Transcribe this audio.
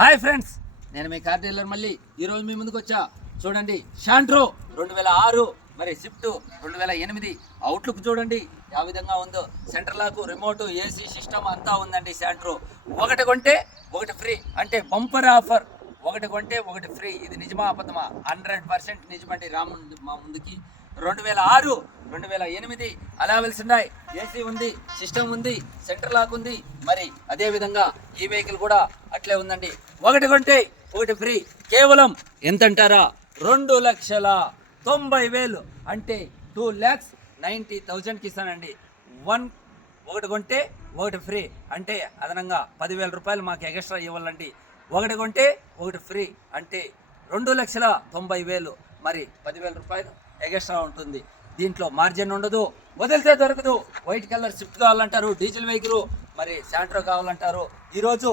Hi friends, నేను మీ car dealer మళ్ళీ ఈరోజు మీ ముందుకు వచ్చా. చూడండి, శాంట్రో 2006 మరి స్విఫ్ట్ 2008 అవుట్లుక్ చూడండి ఏ విధంగా ఉందో. Centre lock, remote, AC system అంతా ఉందండి. శాంట్రో ఒకటి కొంటే ఒకటి ఫ్రీ అంటే బంపర్ ఆఫర్. ఒకటి కొంటే ఒకటి ఫ్రీ. ఇది నిజమా అబద్ధమా? 100% నిజమండి. మా ముందుకి 2006 2008 అలవెల్స్ ఉన్నాయి. ఏసీ ఉంది, సిస్టమ్ ఉంది, సెంటర్ లాక్ ఉంది. మరి అదే విధంగా ఈ వెహికల్ కూడా అట్లే ఉందండి. ఒకటి కొంటే ఒకటి ఫ్రీ. కేవలం ఎంత అంటారా? 2,90,000 అంటే 2,90,000కి ఇస్తానండి. ఒకటి కొంటే ఒకటి ఫ్రీ అంటే అదనంగా 10,000 రూపాయలు మాకు ఎక్స్ట్రా ఇవ్వాలండి. ఒకటి కొంటే ఒకటి ఫ్రీ అంటే 2,90,000 మరి 10,000 రూపాయలు ఎక్స్ట్రా ఉంటుంది. దీంట్లో మార్జిన్ ఉండదు, వదిలితే దొరకదు. వైట్ కలర్ స్విఫ్ట్ కావాలంటారు, డీజిల్ వెహికల్ మరి శాంట్రో కావాలంటారు. ఈరోజు